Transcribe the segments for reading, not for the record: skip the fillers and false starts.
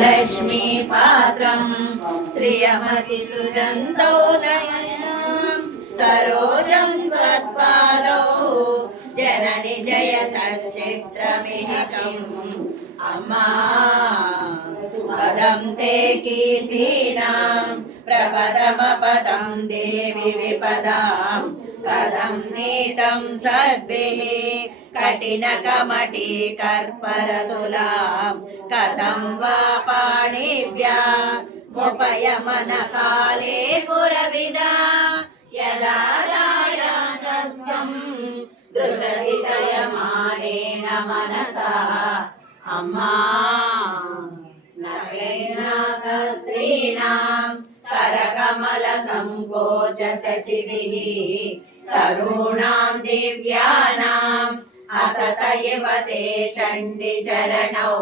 लक्ष्मी पात्रं श्रियमति सृजन्तोदयं सरोजं त्वत्पादौ जननि जयतश्चित्रमिहिकम् अम्मा पदं ते कीर्तीनां प्रपदमपदं देवि विपदां कथं नीतं सद्भिः कठिनकमटी कर्परतुलां कथं वा पाणिव्या उपयमनकाले पुरविदा यदा दायान्तस्तं दृशति दयमानेन मनसा अम्मा नरेनाथस्त्रीणां करकमलसङ्कोचशशिभिः सरूणां दिव्यानाम् असत इव ते चण्डिचरणौ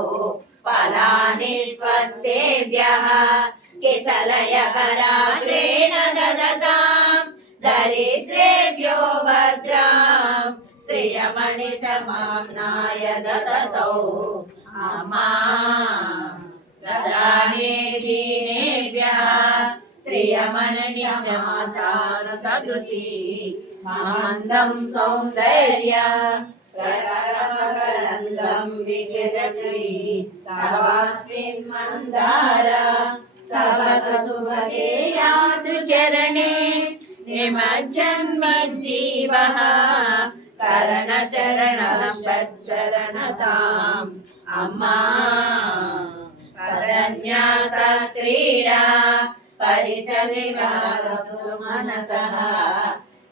फलानि स्वस्तेभ्यः किसलयकराग्रेण ददतां दरिद्रेभ्यो भद्रां श्रियमणिसमाह्नाय ददतौ अम्मा ददामि दीनेभ्यः श्रियमणिसमासानुसदृशी मन्दं सौन्दर्य प्रकरमकरन्दं विकिरति तवास्मिन् मन्दार सबकसुभगे यातु चरणे निमज्जन्मज्जीवः करणचरणषट्चरणताम् अम्मा पदन्यासक्रीडा परिचविवारतु मनसः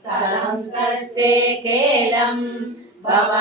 सलङ्कस्ते केलं भवन्